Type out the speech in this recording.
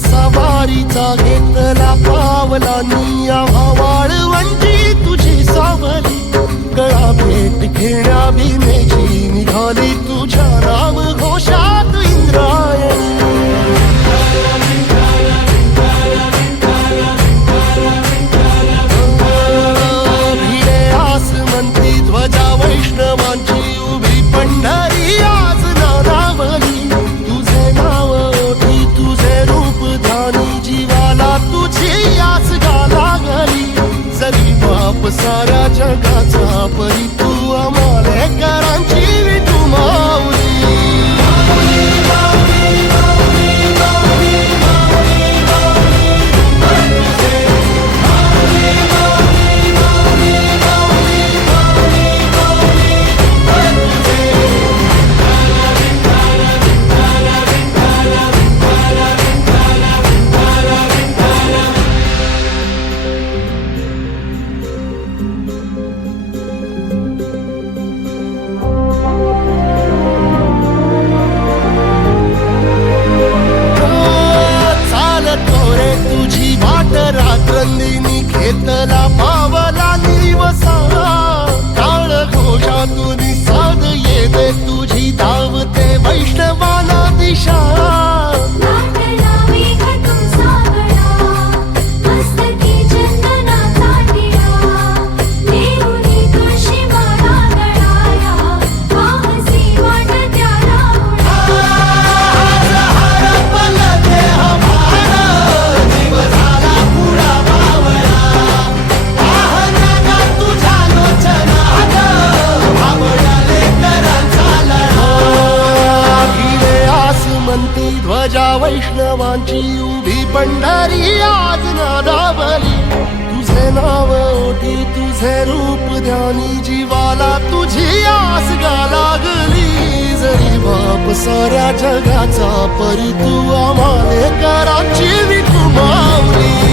सवारीचा घेतला पावला निया वाळवंटी तुझी सावली गळा भेट घेण्या भीमेची निघाली तुझ्या नाम घोषात इंद्रायणी भिडे आसमंती ध्वजा वैष्णवांची उभी पंढरी आज नादावली तुझे नाव ओठी तुझे रूप ध्यानी जीवाला तुझी आस गा लागली जरी बाप साऱ्या जगाचा परी तू आमालेकरांची विठू माऊली रात्रंदिनी घेतला पावला निवसा काळ घोषातून साध येते तुझी धावते वैष्णवाला दिशा ध्वजा वैष्णवांची उभी पंढरी आज नादावली तुझे नाव ओठी तुझे रूप ध्यानी जीवाला तुझी आस गा लागली जरी बाप साऱ्या जगाचा परी तू आमालेकरांची विठू माऊली